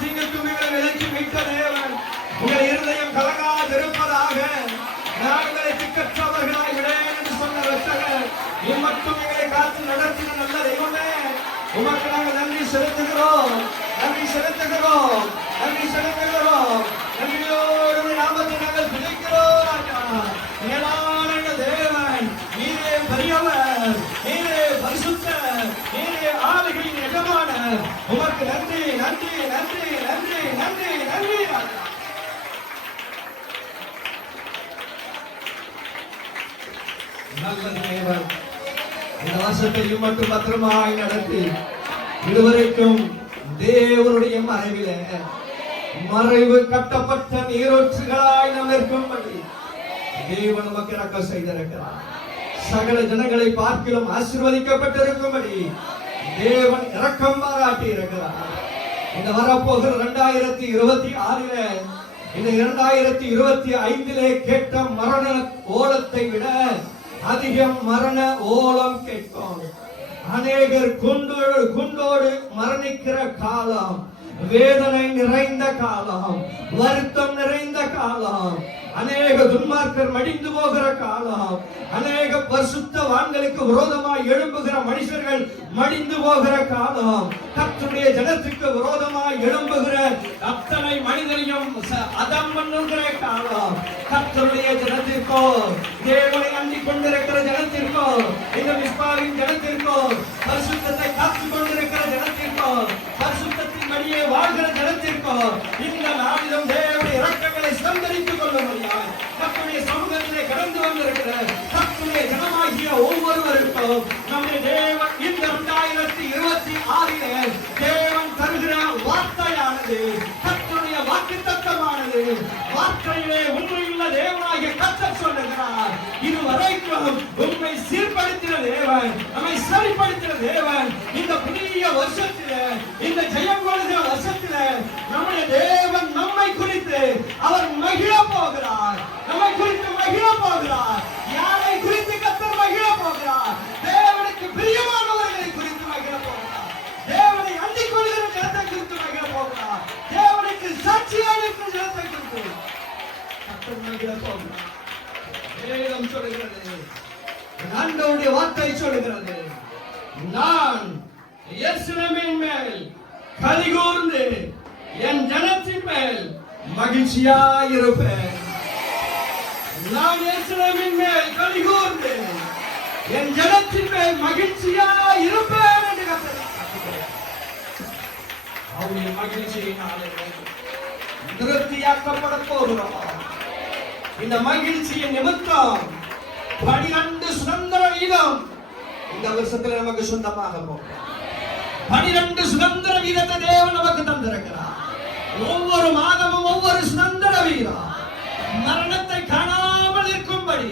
தீங்குக்கும் எங்களை விலக்கி மீட்ட தேவன். உங்கள் இருதயம் கலங்காதிருப்பதாக. நான் உங்களை திக்கற்றவர்களாய் விடேன் என்று சொன்ன ரட்சகர் இம்மட்டும் எங்களை காத்து நடத்தின நல்ல தெய்வமே, உமக்கு நாங்கள் நன்றி செலுத்துகிறோம், நன்றி செலுத்துகிறோம், நன்றி செலுத்துகிறோம். நன்றியோடு நாமத்தை நாங்கள் துதிக்கிறோம். மேலான தேவன் நீரே பெரியவர், நீரே பரிசுத்தர், நீரே ஆளுகையின் எஜமானர். உமக்கு நன்றி நன்றி நன்றி நன்றி நன்றி நன்றி. நல்ல தேவன் இந்த வருஷத்தையும் மட்டும் பத்திரமாய் நடத்தி இதுவரைக்கும் தேவனுடைய மறைவிலே மறைவு கட்டப்பட்ட நீரோற்றுகளாய் நாம் இருக்கும்படி தேவன் நமக்கு இரக்கம் செய்திருக்கிறார். சகல ஜனங்களை பார்க்கிலும் ஆசீர்வதிக்கப்பட்டிருக்கும்படி தேவன் இரக்கம் பாராட்டி இருக்கிறார். இந்த வரப்போகிற 2026 இந்த 2025 கேட்ட மரண ஓலத்தை விட அதிகம் மரண ஓலம் கேட்கும். அநேகர் குண்டோடு மரணிக்கிற காலம், வேதனை நிறைந்த காலம், வருத்தம் நிறைந்த காலம், அநேக துன்மார்க்கர் மடிந்து போகிற காலம், அநேக பரிசுத்தவான்களுக்கு விரோதமாய் எழும்புகிற மனுஷர்கள் மடிந்து போகிற காலம், கர்த்தருடைய ஜனத்துக்கு விரோதமாய் எழும்புகிற அத்தனை மனிதனையும் அதம் பண்ணுகிற காலம். கர்த்தருடைய ஜனத்திற்கோ, தேவனை அண்டிக் கொண்டிருக்கிற ஜனத்திற்கோ, இந்த மிஸ்பாவின் ஜனத்திற்கோ, பரிசுத்தத்தை காத்துக் கொண்டிருக்கிற ஜனத்திற்கோ, பரிசுத்தத்தின் வழியே வாழ்கிற ஜனத்திற்கோ இந்த நாளிலும் தேவனுடைய இரக்கங்களை சந்தரித்துக் கொள்ள முடியாது. கர்த்தருடைய சமூகத்திலே கடந்து வந்திருக்கிற கர்த்தருடைய ஜனமாகிய ஒவ்வொருவருக்கும் நம்முடைய தேவன் இந்த 2026 தேவன் தருகிற வார்த்தையானது கர்த்தருடைய வாக்குத்தத்தமானது. வார்த்தையிலே உண்மையுள்ள தேவனாகிய கர்த்தர் சொல்லுகிறார், இதுவரைக்கும் உண்மை சீர்படுத்தின தேவன், நம்மை சரிப்படுத்தின தேவன். இந்த புதிய வருஷத்திலே, இந்த ஜெயம் கொள்கிற வருஷத்திலே நம்முடைய தேவன் நம்மை குறித்து அவர் மகிழ போகிறார். நம்மை குறித்து மகிழ போகிறார். யாரை குறித்து கர்த்தர் மகிழ போகிறார்? தேவனுக்கு பிரியமானவர்களை குறித்து மகிழ போகிறார். தேவனை அண்டிக் கொள்கிற ஜனத்தை குறித்து மகிழ போகிறார். தேவனுக்கு சாட்சியாக இருக்கிற ஜனத்தை குறித்து கர்த்தர் மகிழ போகிறார். வேதம் சொல்லுகிறது, ஆண்டவருடைய வார்த்தை சொல்லுகிறது, நான் எருசலேமின் மேல் கலிகூர்ந்து என் ஜனத்தின் மேல் மகிழ்ச்சியாயிருப்பேன். நான் எருசலேமின் மேல் கலிகூர்ந்து என் ஜனத்தின் மேல் மகிழ்ச்சியாயிருப்பேன் என்று கர்த்தர் அவருடைய மகிழ்ச்சியினாலே திருப்தியாக்கப்பட போகிறோம். இந்த மகிழ்ச்சியின் நிமித்தம் 12 சுதந்திர வீதம் இந்த வருஷத்துல நமக்கு சொந்தமாக போகும். 12 சுதந்திர வீதத்தை தேவன் நமக்கு தந்திருக்கிறார். ஒவ்வொரு மாதமும் ஒவ்வொரு சுதந்திர வீதம் மரணத்தை காணாமல் இருக்கும்படி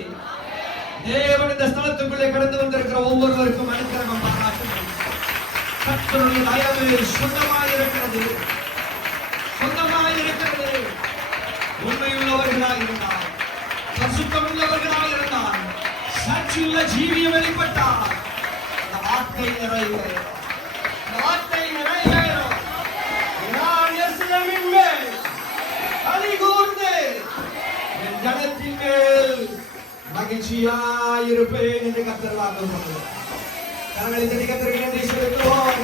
தேவன் இந்த ஸ்தலத்துக்குள்ளே கடந்து வந்திருக்கிற ஒவ்வொருவருக்கும் அனுக்கிரகம் பாராட்டுங்கள். கர்த்தருடைய தயவு சொந்தமாயிருக்கிறது, சொந்தமாயிருக்கிறது. உண்மையுள்ளவர்களாக இருந்தால், பரிசுத்தமுள்ளவர்களாக இருந்தால், சாட்சியுள்ள ஜீவியம் வெளிப்பட்டால் இந்த வார்த்தை நிறைவேறும். வார்த்தை நிறைவேறும். நான் எருசலேமின் மேல் கலிகூர்ந்து என் ஜனத்தின் மேல் மகிழ்ச்சியாயிருப்பேன் என்று கர்த்தர் வாக்கு கொடுக்கிறார். கரங்களை தட்டி கர்த்தருக்கு நன்றி செலுத்துவோம்.